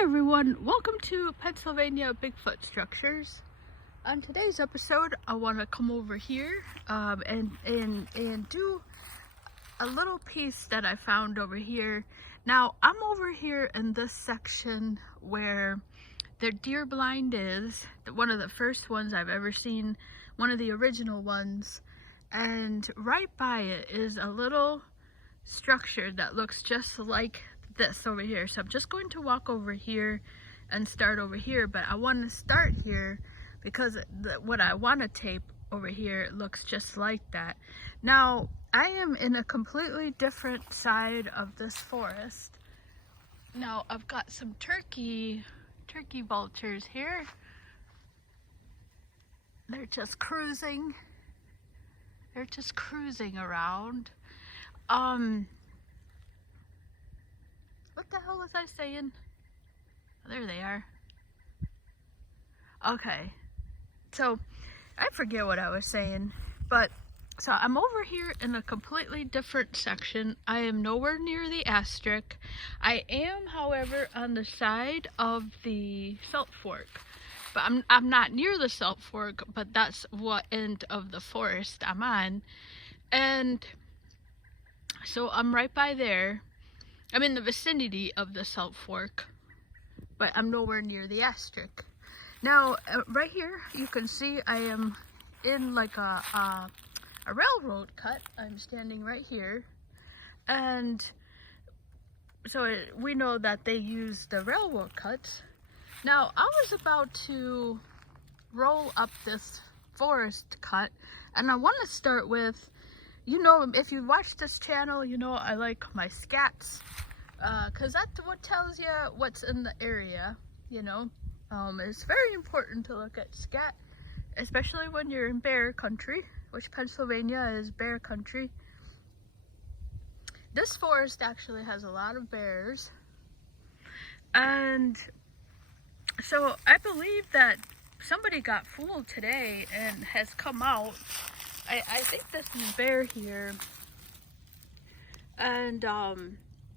Hi everyone, welcome to Pennsylvania Bigfoot Structures. On today's episode, I want to come over here and do a little piece that I found over here. Now, I'm over here in this section where the deer blind is, one of the first ones I've ever seen, one of the original ones, and right by it is a little structure that looks just like this over here. So I'm just going to walk over here and start over here, but I want to start here because what I want to tape over here looks just like that. Now I am in a completely different side of this forest. Now I've got some turkey vultures here. They're just cruising around. What the hell was I saying? Oh, there they are. Okay, so I forget what I was saying, but so I'm over here in a completely different section. I am nowhere near the asterisk. I am, however, on the side of the salt fork, but I'm not near the salt fork, but that's what end of the forest I'm on. And so I'm right by there. I'm in the vicinity of the salt fork, but I'm nowhere near the asterisk. Now, right here, you can see I am in like a railroad cut. I'm standing right here. And so we know that they use the railroad cuts. Now, I was about to roll up this forest cut, and I want to start with, you know, if you watch this channel, you know I like my scats, because that's what tells you what's in the area, you know. It's very important to look at scat, especially when you're in bear country, which Pennsylvania is bear country. This forest actually has a lot of bears, and so I believe that somebody got fooled today and has come out. I think this is bear here, and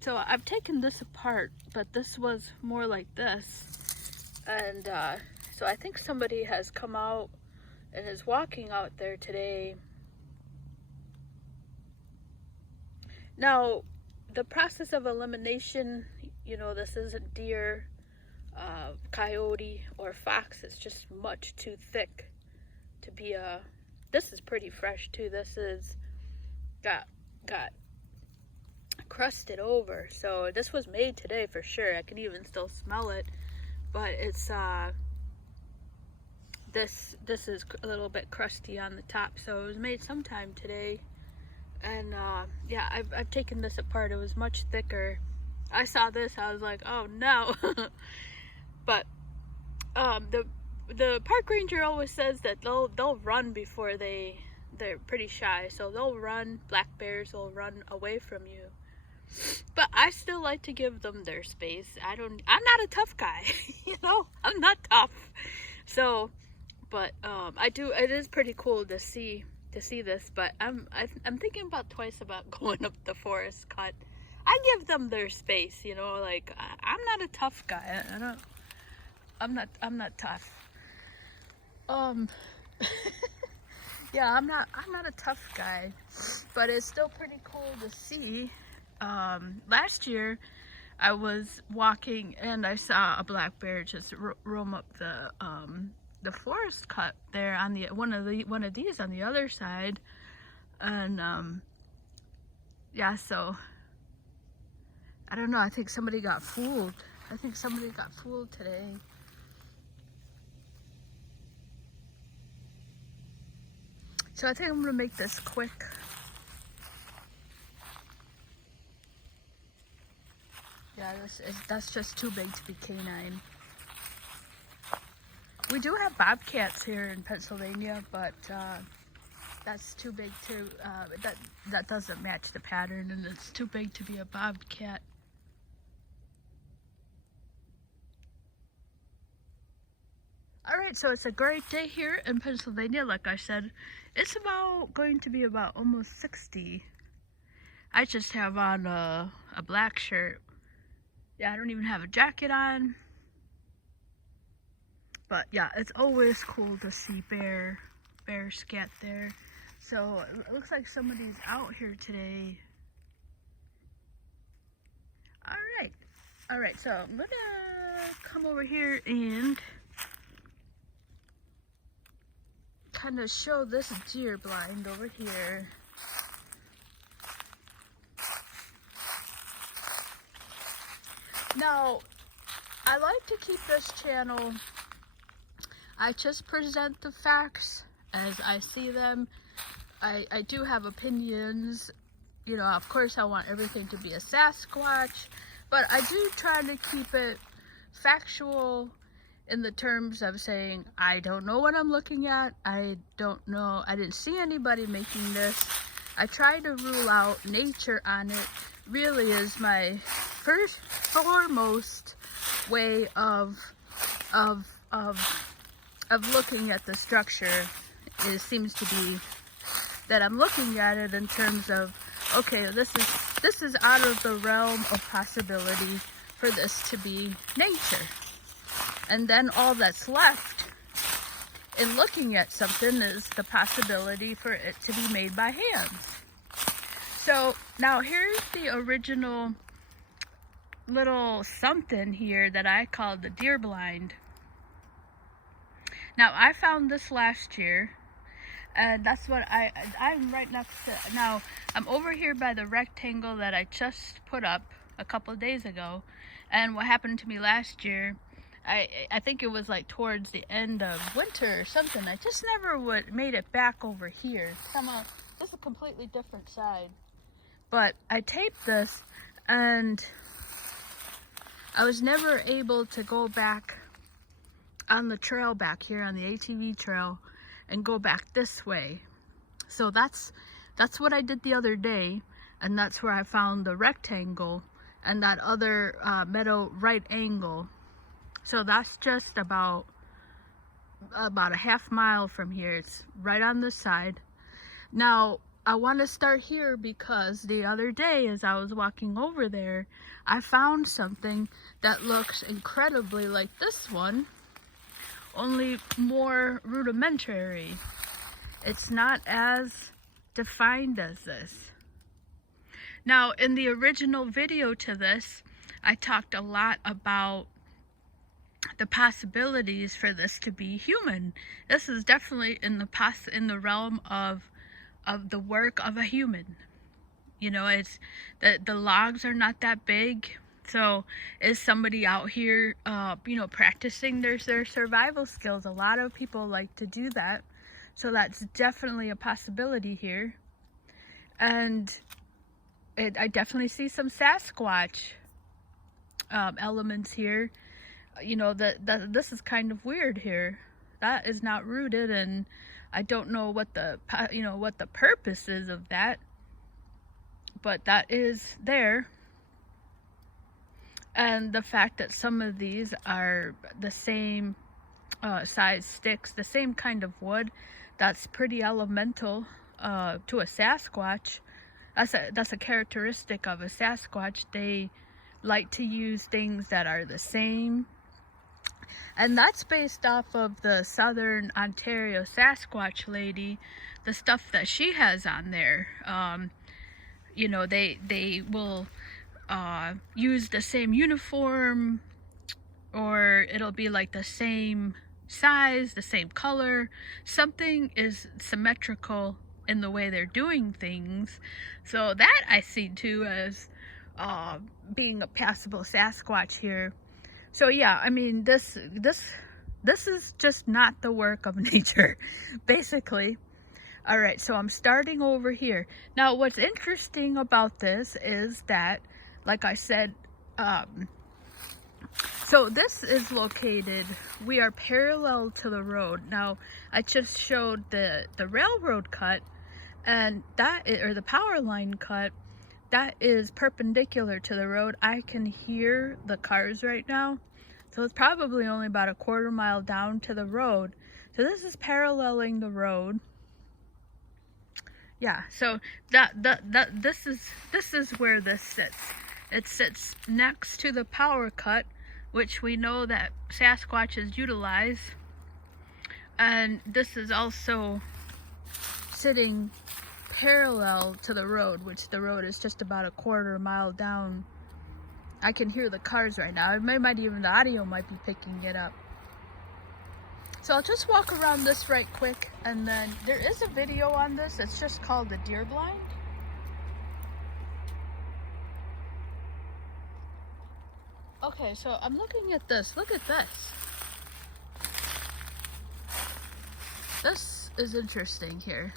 so I've taken this apart, but this was more like this, and so I think somebody has come out and is walking out there today. Now, the process of elimination, you know, this isn't deer, coyote, or fox. It's just much too thick to be a... This is pretty fresh too. This is got crusted over. So this was made today for sure. I can even still smell it. But it's this is a little bit crusty on the top. So it was made sometime today. And yeah, I've taken this apart. It was much thicker. I saw this, I was like, oh no. But the park ranger always says that they'll run before they're pretty shy, so they'll run. Black bears will run away from you, but I still like to give them their space. I'm not a tough guy. You know, I'm not tough. So but I do, it is pretty cool to see this, but I'm thinking about twice about going up the forest cut. I give them their space, you know, like I'm not a tough guy. I'm not tough. Yeah, I'm not a tough guy, but it's still pretty cool to see. Last year I was walking and I saw a black bear just roam up the forest cut there on the one of these on the other side, and yeah, so I don't know, I think somebody got fooled. I think somebody got fooled today. So I think I'm gonna make this quick. Yeah, that's just too big to be canine. We do have bobcats here in Pennsylvania, but that's too big to, that doesn't match the pattern, and it's too big to be a bobcat. Alright, so it's a great day here in Pennsylvania. Like I said, it's going to be about almost 60. I just have on a black shirt. Yeah, I don't even have a jacket on. But yeah, it's always cool to see bear scat there. So it looks like somebody's out here today. All right, so I'm gonna come over here and kind of show this deer blind over here. Now, I like to keep this channel, I just present the facts as I see them. I do have opinions, you know, of course I want everything to be a Sasquatch, but I do try to keep it factual in the terms of saying, I don't know what I'm looking at, I don't know, I didn't see anybody making this. I try to rule out nature on it, really is my foremost way of looking at the structure. It seems to be that I'm looking at it in terms of, okay, this is out of the realm of possibility for this to be nature. And then all that's left in looking at something is the possibility for it to be made by hand. So now here's the original little something here that I called the deer blind. Now I found this last year, and that's what I'm right next to. Now I'm over here by the rectangle that I just put up a couple of days ago, and what happened to me last year, I think it was like towards the end of winter or something, I just never made it back over here. Somehow this is a completely different side, but I taped this and I was never able to go back on the trail back here on the ATV trail and go back this way. So that's what I did the other day, and that's where I found the rectangle and that other Meadow right angle. So that's just about a half mile from here. It's right on this side. Now I want to start here because the other day as I was walking over there, I found something that looks incredibly like this one, only more rudimentary. It's not as defined as this. Now, in the original video to this, I talked a lot about the possibilities for this to be human. This is definitely in the realm of the work of a human. You know, it's the logs are not that big. So is somebody out here, you know, practicing their survival skills? A lot of people like to do that. So that's definitely a possibility here. And I definitely see some Sasquatch elements here. You know, this is kind of weird here. That is not rooted, and I don't know what the purpose is of that. But that is there. And the fact that some of these are the same size sticks, the same kind of wood, that's pretty elemental to a Sasquatch. That's a characteristic of a Sasquatch. They like to use things that are the same. And that's based off of the Southern Ontario Sasquatch lady, the stuff that she has on there. You know, they will use the same uniform, or it'll be like the same size, the same color. Something is symmetrical in the way they're doing things. So that I see too as being a passable Sasquatch here. So yeah, I mean, this is just not the work of nature, basically. All right, so I'm starting over here. Now, what's interesting about this is that, like I said, so this is located, we are parallel to the road. Now, I just showed the railroad cut, and or the power line cut, that is perpendicular to the road. I can hear the cars right now. So it's probably only about a quarter mile down to the road. So this is paralleling the road. Yeah, so this is where this sits. It sits next to the power cut, which we know that Sasquatches utilize. And this is also sitting parallel to the road, which the road is just about a quarter mile down. I can hear the cars right now. It might even, the audio might be picking it up. So I'll just walk around this right quick, and then there is a video on this. It's just called the deer blind. Okay, so I'm looking at this. Look at this. This is interesting here.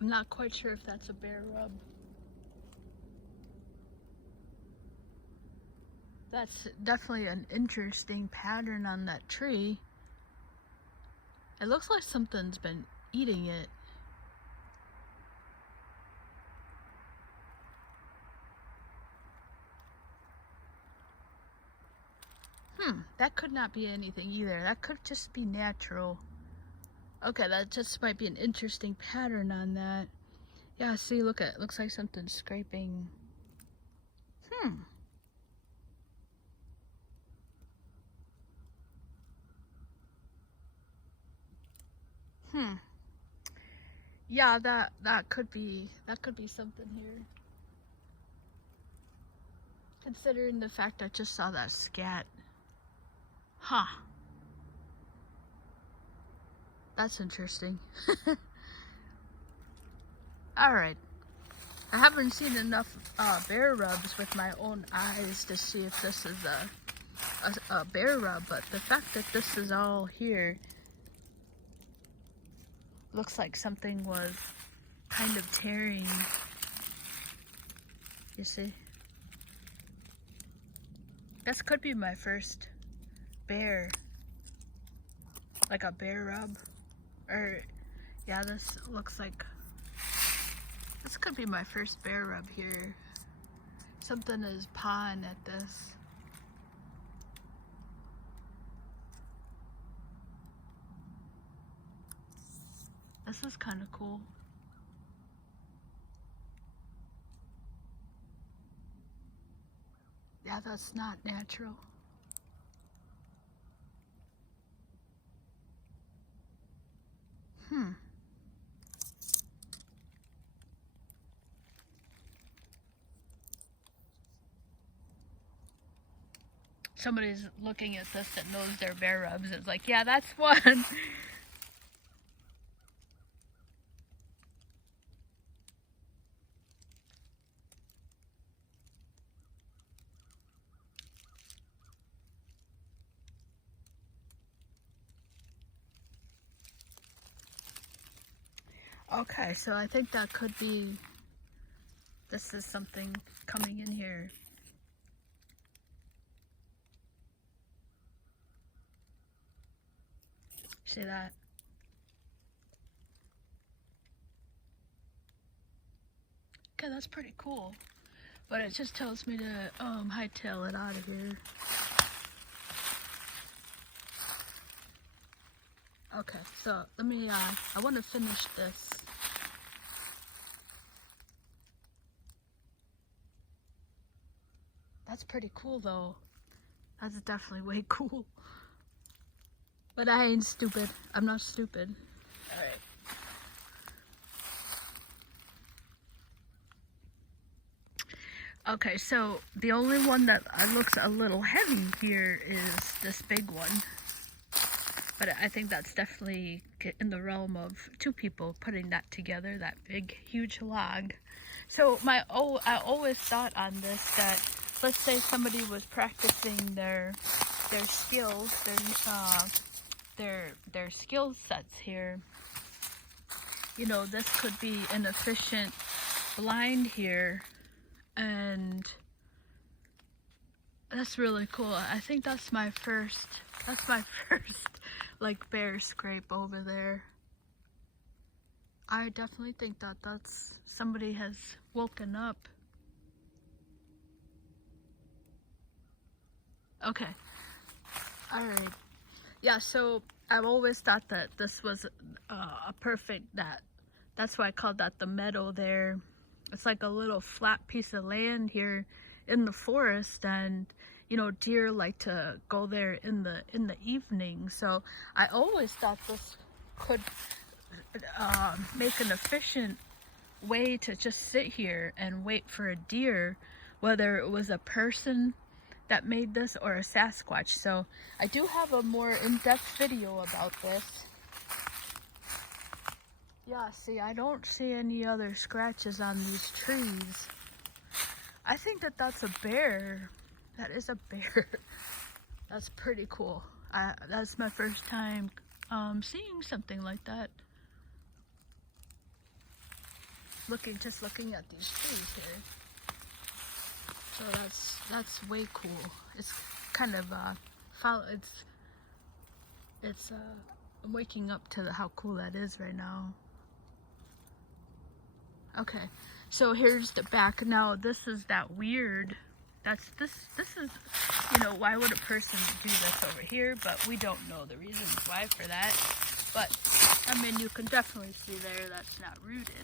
I'm not quite sure if that's a bear rub. That's definitely an interesting pattern on that tree. It looks like something's been eating it. That could not be anything either. That could just be natural. Okay, that just might be an interesting pattern on that. Yeah, see, look at it. Looks like something's scraping. Yeah, that could be something here. Considering the fact I just saw that scat. Huh. That's interesting. Alright. I haven't seen enough bear rubs with my own eyes to see if this is a bear rub, but the fact that this is all here looks like something was kind of tearing. You see? This could be my first bear. Like a bear rub. Or, yeah, this looks like... This could be my first bear rub here. Something is pawing at this. This is kind of cool. Yeah, that's not natural. Somebody's looking at this that knows their bear rubs. It's like, yeah, that's one. Okay, so I think that could be, this is something coming in here. See that? Okay, that's pretty cool. But it just tells me to hightail it out of here. Okay, so let me, I want to finish this. That's pretty cool though. That's definitely way cool. But I ain't stupid. I'm not stupid. Alright. Okay, so the only one that looks a little heavy here is this big one. But I think that's definitely in the realm of two people putting that together, that big, huge log. So I always thought on this that, let's say somebody was practicing their skills, their skill sets here. You know, this could be an efficient blind here, and that's really cool. I think that's my first like bear scrape over there. I definitely think that that's somebody has woken up. Okay. All right. Yeah, so I've always thought that this was a perfect, that's why I called that the meadow there. it's like a little flat piece of land here in the forest, and you know, deer like to go there in the evening. So I always thought this could make an efficient way to just sit here and wait for a deer, whether it was a person that made this or a Sasquatch. So I do have a more in-depth video about this. Yeah, see, I don't see any other scratches on these trees. I think that that's a bear. That is a bear. That's pretty cool. That's my first time seeing something like that. Just looking at these trees here. So that's way cool. It's kind of I'm waking up to how cool that is right now. Okay, so here's the back. Now this is that weird. This is, you know, why would a person do this over here? But we don't know the reasons why for that. But I mean, you can definitely see there that's not rooted.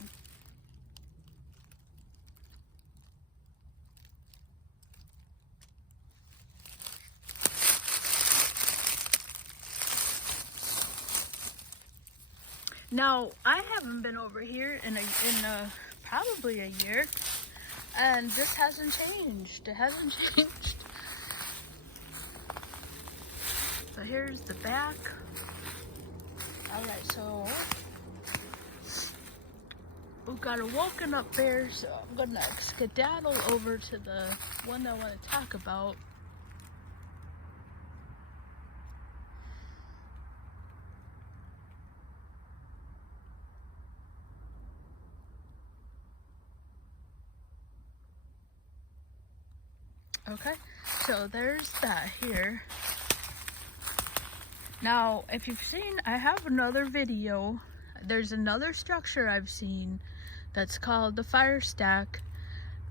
Now, I haven't been over here in probably a year, and this hasn't changed. It hasn't changed. So here's the back. Alright, so we've got a woken up bear, so I'm gonna skedaddle over to the one that I want to talk about. Okay, so there's that here. Now, if you've seen, I have another video. There's another structure I've seen that's called the fire stack,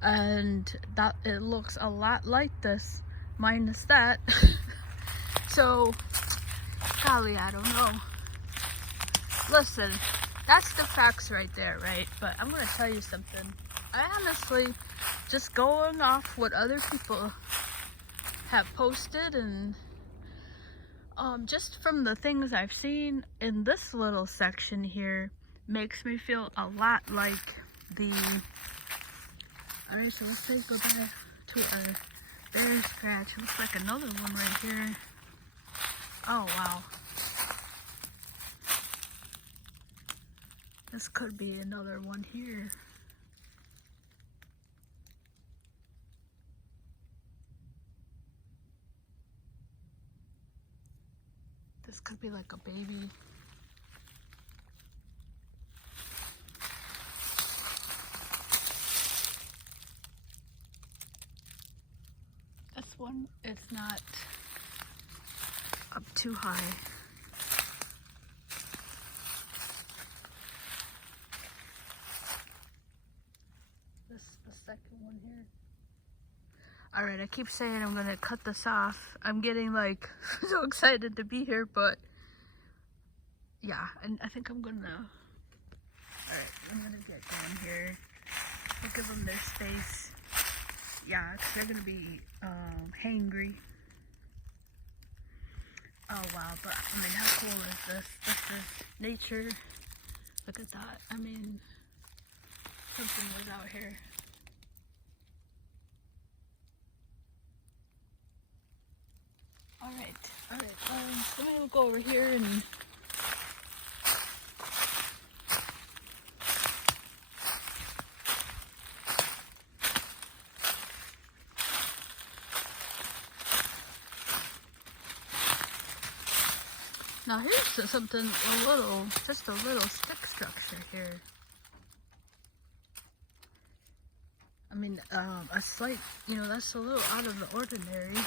and that it looks a lot like this, minus that. So, golly, I don't know. Listen, that's the facts right there, right? But I'm gonna tell you something. I honestly, just going off what other people have posted, and just from the things I've seen in this little section here, makes me feel a lot like the... Alright, so let's say go back to our bear scratch. Looks like another one right here. Oh wow. This could be another one here. This could be like a baby. This one is not up too high. This is the second one here. Alright, I keep saying I'm gonna cut this off. I'm getting like so excited to be here, but yeah, and I think I'm gonna... Alright, I'm gonna get down here. We'll give them their space. Yeah, 'cause they're gonna be hangry. Oh wow, but I mean, how cool is this? This is nature. Look at that. I mean, something was out here. Alright, I'm gonna go over here and... Now here's something just a little stick structure here. I mean, a slight, you know, that's a little out of the ordinary.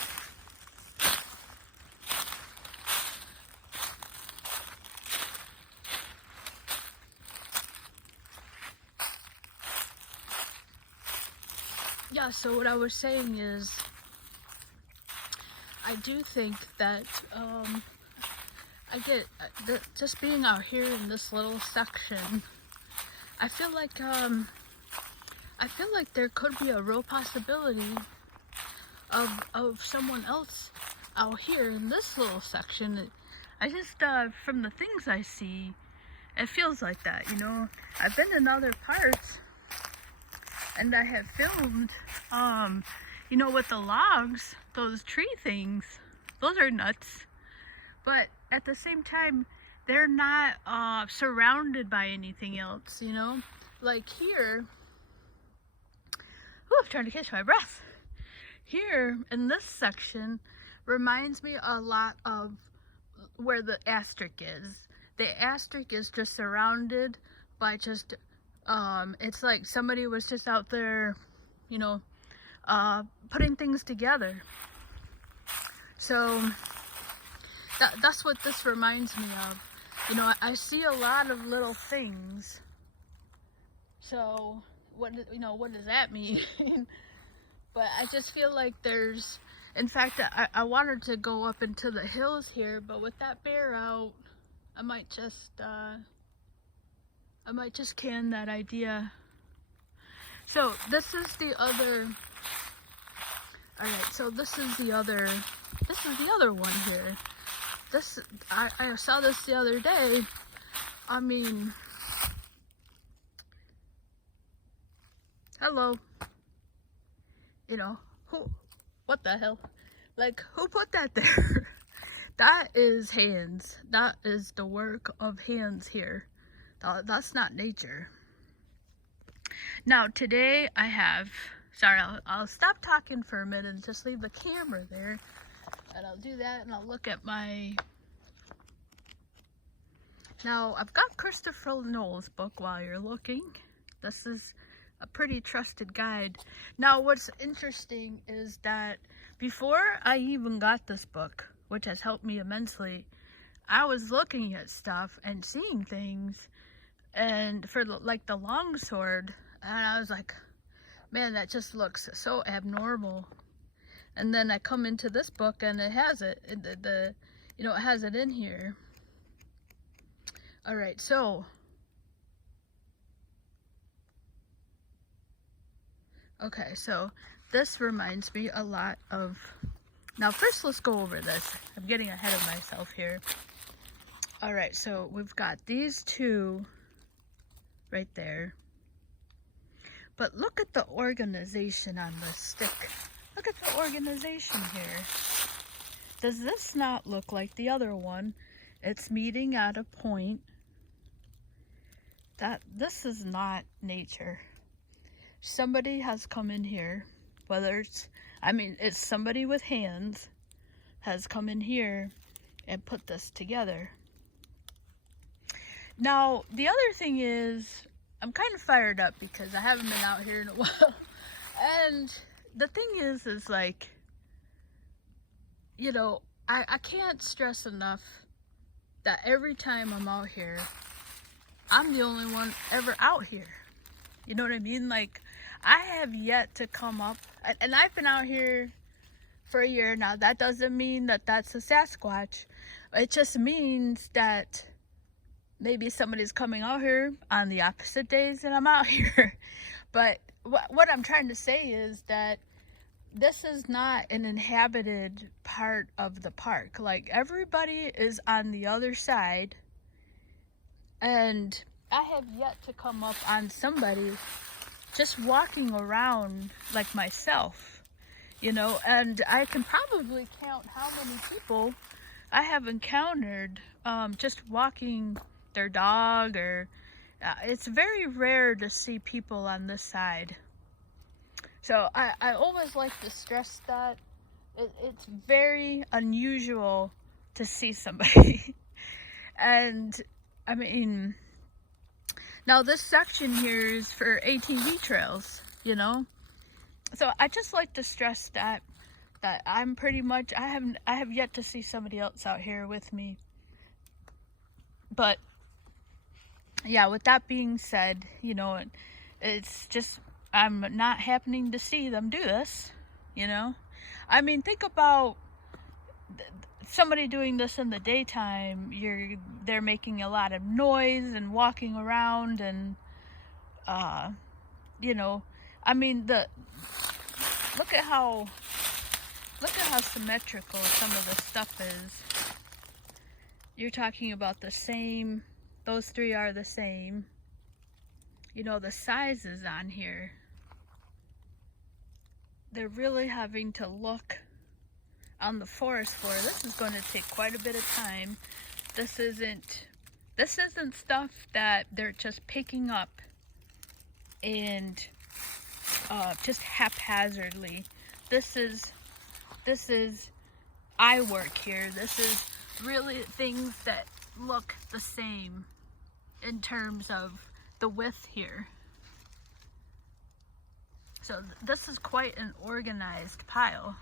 Yeah, so what I was saying is, I do think that, I get, just being out here in this little section, I feel like, I feel like there could be a real possibility of someone else out here in this little section. I just, from the things I see, it feels like that, you know. I've been in other parts, and I have filmed, you know, with the logs, those tree things, those are nuts. But at the same time, they're not surrounded by anything else, you know? Like here, I'm trying to catch my breath. Here in this section reminds me a lot of where the asterisk is. The asterisk is just surrounded by just, it's like somebody was just out there, you know, putting things together. So that's what this reminds me of. You know, I see a lot of little things. So what does that mean? But I just feel like there's, in fact, I wanted to go up into the hills here, but with that bear out, I might just can that idea. So this is the other. All right, so this is the other one here. This, I saw this the other day. I mean, hello. You know, what the hell? Like, who put that there? That is hands. That is the work of hands here. That's not nature. Now, today I have, sorry, I'll stop talking for a minute and just leave the camera there. And I'll do that, and I'll look at my, now I've got Christopher Noel's book while you're looking. This is a pretty trusted guide. Now what's interesting is that before I even got this book, which has helped me immensely, I was looking at stuff and seeing things, and for like the longsword, and I was like, man, that just looks so abnormal. And then I come into this book and it has it, you know, it has it in here. All right, so okay, so this reminds me a lot of, now first let's go over this. I'm getting ahead of myself here. All right, so we've got these two right there. But look at the organization on this stick. Look at the organization here. Does this not look like the other one? It's meeting at a point. This is not nature. Somebody has come in here, whether it's, I mean, it's somebody with hands has come in here and put this together. Now, the other thing is, I'm kind of fired up because I haven't been out here in a while. And the thing is like, you know, I can't stress enough that every time I'm out here, I'm the only one ever out here. You know what I mean? Like, I have yet to come up, and I've been out here for a year now. That doesn't mean that that's a Sasquatch. It just means that maybe somebody's coming out here on the opposite days that I'm out here. But what I'm trying to say is that this is not an inhabited part of the park. Like, everybody is on the other side, and I have yet to come up on somebody just walking around like myself, you know, and I can probably count how many people I have encountered just walking their dog, or it's very rare to see people on this side. So I always like to stress that it's very unusual to see somebody. And I mean, now this section here is for ATV trails, you know. So I just like to stress that I'm pretty much, I have yet to see somebody else out here with me. But yeah, with that being said, you know, it's just, I'm not happening to see them do this, you know. I mean, think about somebody doing this in the daytime. They're making a lot of noise and walking around, and you know, I mean, look at how symmetrical some of the stuff is. You're talking about the same, those three are the same. You know, the sizes on here, they're really having to look on the forest floor. This is going to take quite a bit of time. This isn't stuff that they're just picking up and just haphazardly. This is eye work here. This is really things that look the same in terms of the width here. So this is quite an organized pile.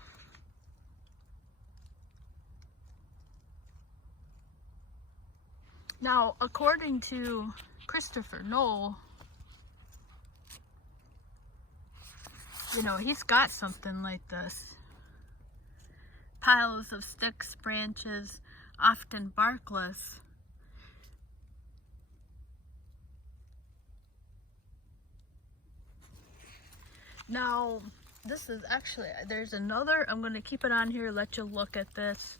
Now, according to Christopher Knoll, you know, he's got something like this. Piles of sticks, branches, often barkless. Now, this is actually, there's another, I'm going to keep it on here, let you look at this.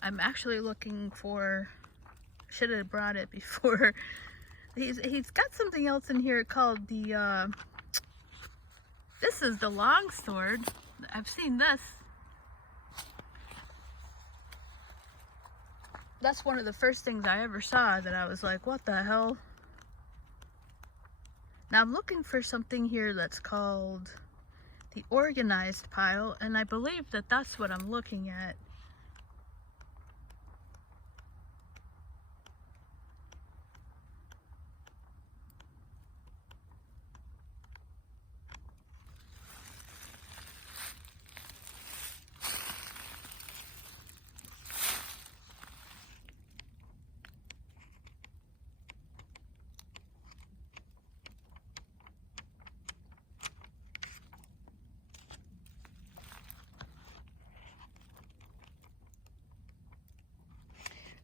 I'm actually looking for, should have brought it before. He's got something else in here called the, this is the longsword. I've seen this. That's one of the first things I ever saw that I was like, what the hell? Now I'm looking for something here that's called the organized pile, and I believe that that's what I'm looking at.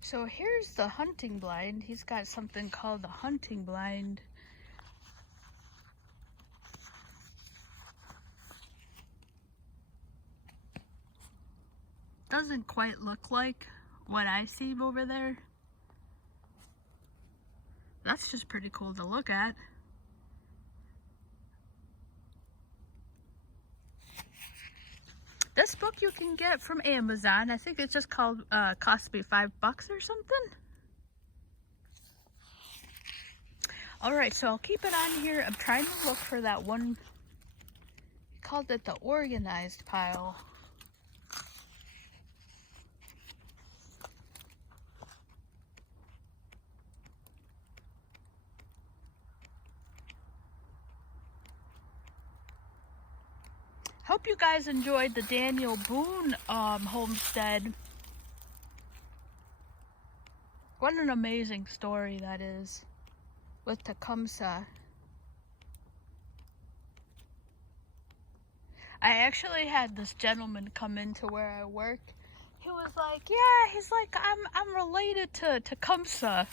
So here's the hunting blind. He's got something called the hunting blind. Doesn't quite look like what I see over there. That's just pretty cool to look at. This book you can get from Amazon. I think it's just called, cost me $5 or something. Alright, so I'll keep it on here. I'm trying to look for that one. He called it the organized pile. Hope you guys enjoyed the Daniel Boone homestead. What an amazing story that is with Tecumseh. I actually had this gentleman come into where I work. He was like, yeah, he's like, I'm related to Tecumseh.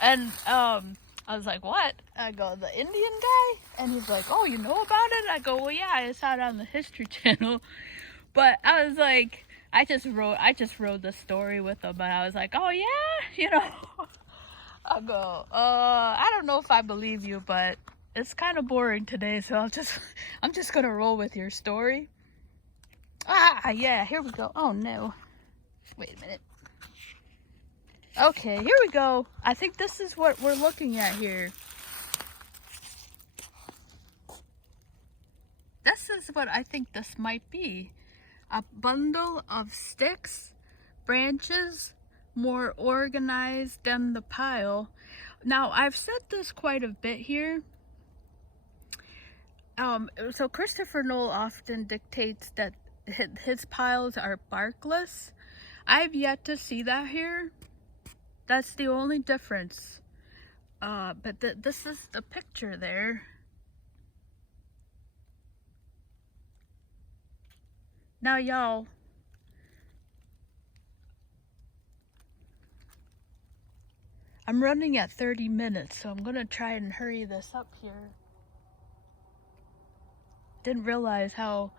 And I was like, what? I go, the Indian guy? And he's like, oh, you know about it? I go, well, yeah, I saw it on the History Channel. But I was like, I just wrote the story with him, and I was like, oh, yeah? You know? I go, I don't know if I believe you, but it's kind of boring today, so I'm just gonna roll with your story. Ah, yeah, here we go. Oh, no. Wait a minute. Okay, here we go. I think this is what we're looking at here. This is what I think this might be. A bundle of sticks, branches, more organized than the pile. Now, I've said this quite a bit here. So Christopher Knoll often dictates that his piles are barkless. I've yet to see that here. That's the only difference. But this is the picture there. Now, y'all, I'm running at 30 minutes, so I'm gonna try and hurry this up here. didn't realize how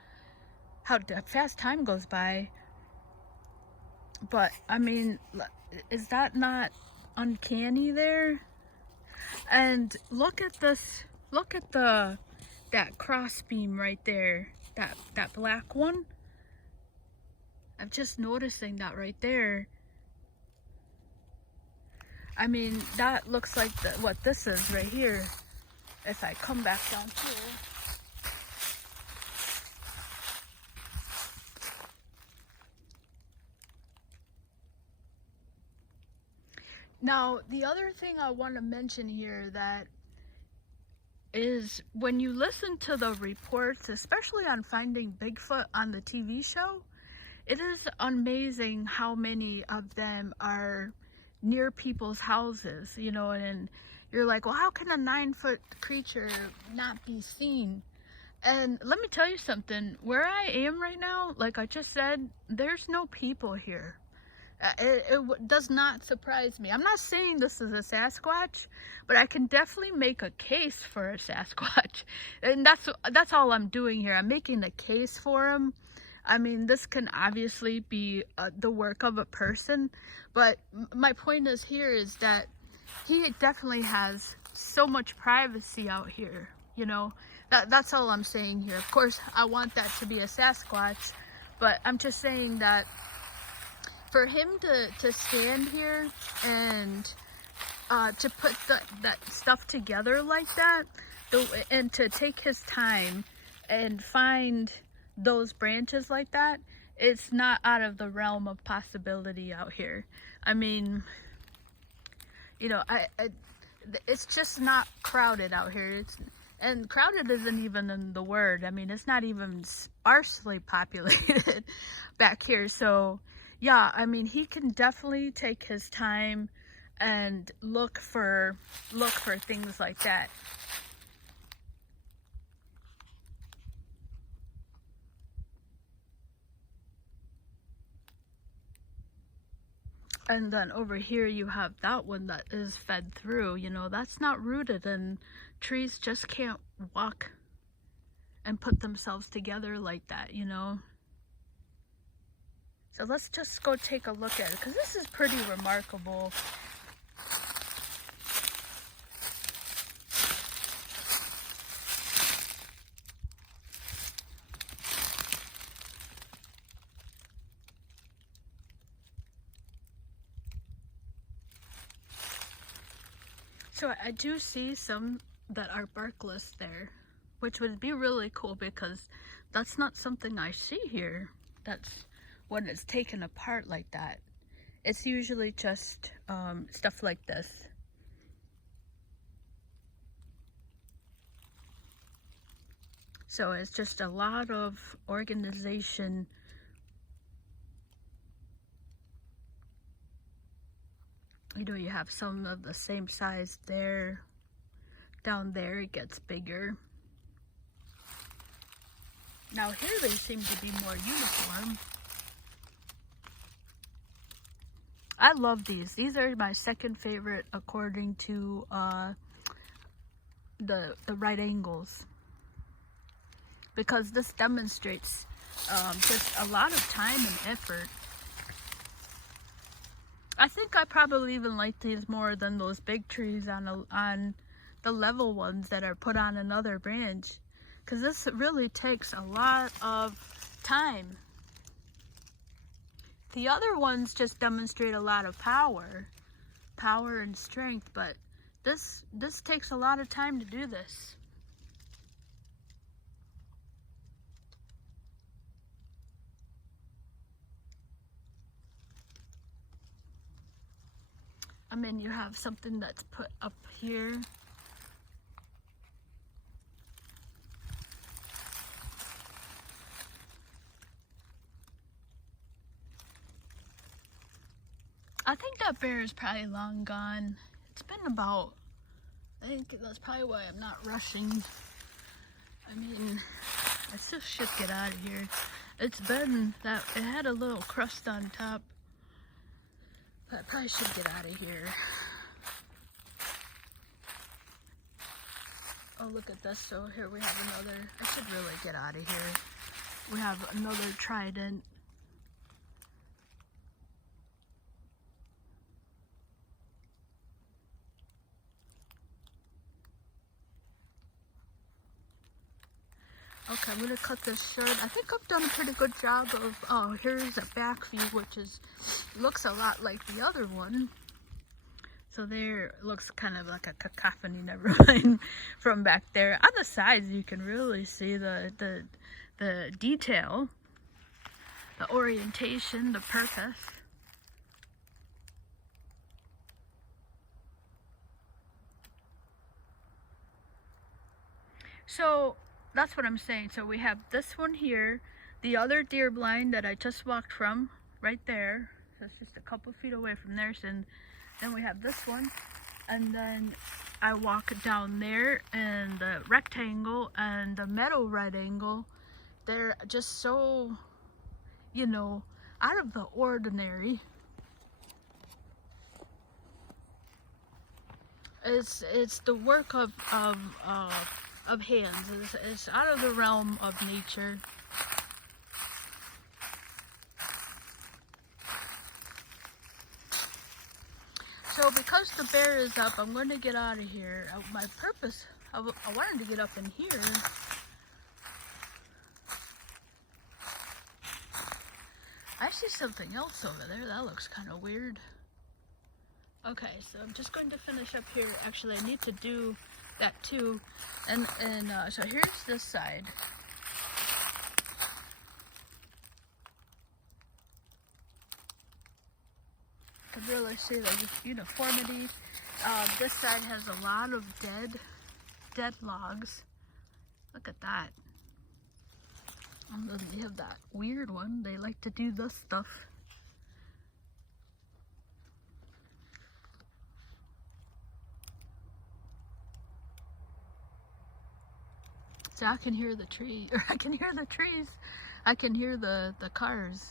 fast time goes by. But I mean, is that not uncanny there? And look at this. Look at that cross beam right there. That black one. I'm just noticing that right there. I mean, that looks like what this is right here. If I come back down here. Now, the other thing I want to mention here that is when you listen to the reports, especially on Finding Bigfoot on the TV show, it is amazing how many of them are near people's houses, you know, and you're like, well, how can a 9-foot creature not be seen? And let me tell you something, where I am right now, like I just said, there's no people here. It does not surprise me. I'm not saying this is a Sasquatch, but I can definitely make a case for a Sasquatch. And that's all I'm doing here. I'm making a case for him. I mean, this can obviously be the work of a person, but my point is here is that he definitely has so much privacy out here, you know. That's all I'm saying here. Of course, I want that to be a Sasquatch, but I'm just saying that for him to stand here and to put that stuff together like that, and to take his time and find those branches like that, it's not out of the realm of possibility out here. I mean, you know, it's just not crowded out here. And crowded isn't even in the word. I mean, it's not even sparsely populated back here. So yeah, I mean, he can definitely take his time and look for things like that. And then over here you have that one that is fed through, you know, that's not rooted, and trees just can't walk and put themselves together like that, you know. So let's just go take a look at it, because this is pretty remarkable. So I do see some that are barkless there, which would be really cool because that's not something I see here. That's when it's taken apart like that. It's usually just stuff like this. So it's just a lot of organization. You know, you have some of the same size there. Down there it gets bigger. Now here they seem to be more uniform. I love these. These are my second favorite according to the right angles, because this demonstrates just a lot of time and effort. I think I probably even like these more than those big trees on the level ones that are put on another branch, because this really takes a lot of time. The other ones just demonstrate a lot of power and strength, but this takes a lot of time to do this. I mean, you have something that's put up here. I think that bear is probably long gone. It's been about, I think that's probably why I'm not rushing. I mean, I still should get out of here. It's been that, it had a little crust on top. But I probably should get out of here. Oh, look at this. So here we have another. I should really get out of here. We have another trident. Okay, I'm gonna cut this short. I think I've done a pretty good job of, oh, here's a back view, which looks a lot like the other one. So there, looks kind of like a cacophony, never mind, from back there. On the sides, you can really see the detail, the orientation, the purpose. So that's what I'm saying. So we have this one here, the other deer blind that I just walked from, right there. So it's just a couple feet away from there. And then we have this one, and then I walk down there, and the rectangle and the meadow right angle, they're just so, you know, out of the ordinary. It's the work of hands. It's out of the realm of nature. So because the bear is up, I'm going to get out of here. My purpose, I wanted to get up in here. I see something else over there. That looks kind of weird. Okay, so I'm just going to finish up here. Actually, I need to do that too. And so here's this side. You can really see the uniformity. This side has a lot of dead logs. Look at that. And then you have that weird one. They like to do this stuff. So I can hear the tree, or I can hear the trees. I can hear the cars.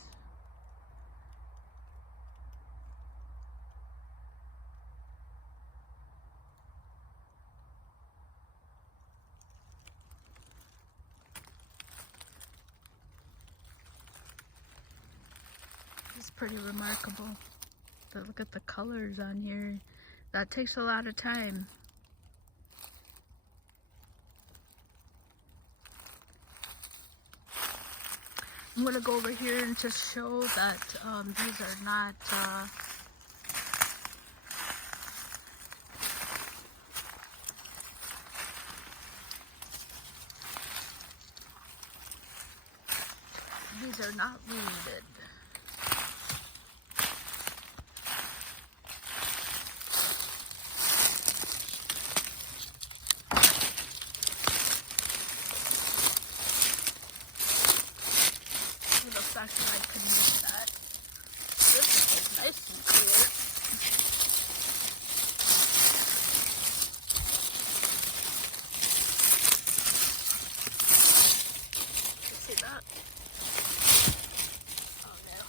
It's pretty remarkable. But look at the colors on here. That takes a lot of time. I'm going to go over here and just show that these are not weeded. I can use that. This is nice and clear. See that? Oh no.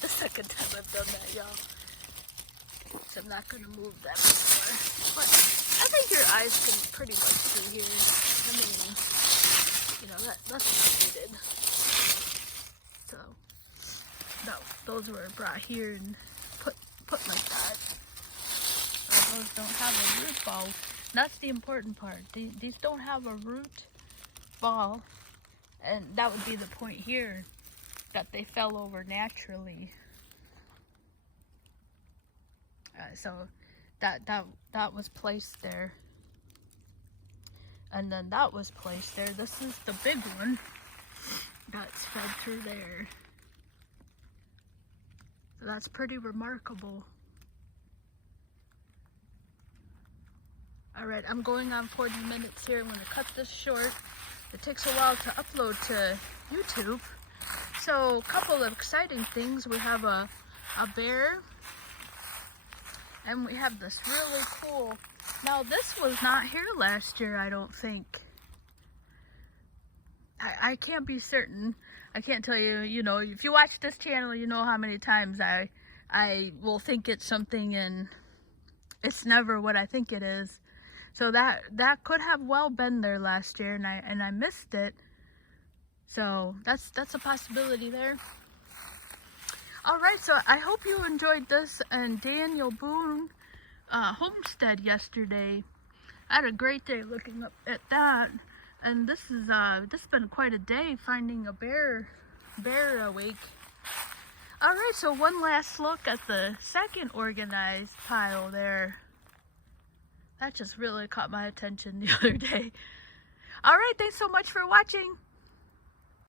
The second time I've done that, y'all. So I'm not going to move that anymore. But I think your eyes can pretty much see here. I mean, you know, that's what we did. So, no, those were brought here and put like that. Those don't have a root ball. That's the important part. These don't have a root ball, and that would be the point here, that they fell over naturally. So that was placed there, and then that was placed there. This is the big one. That's fed through there. So that's pretty remarkable. Alright, I'm going on 40 minutes here. I'm going to cut this short. It takes a while to upload to YouTube. So, a couple of exciting things. We have a bear. And we have this really cool... Now, this was not here last year, I don't think. I can't be certain. I can't tell you, you know, if you watch this channel, you know how many times I will think it's something and it's never what I think it is. So that could have well been there last year, and I missed it. So that's a possibility there. All right, so I hope you enjoyed this and Daniel Boone homestead yesterday. I had a great day looking up at that, and this has been quite a day finding a bear awake. All right, so one last look at the second organized pile there. That just really caught my attention the other day. All right, thanks so much for watching.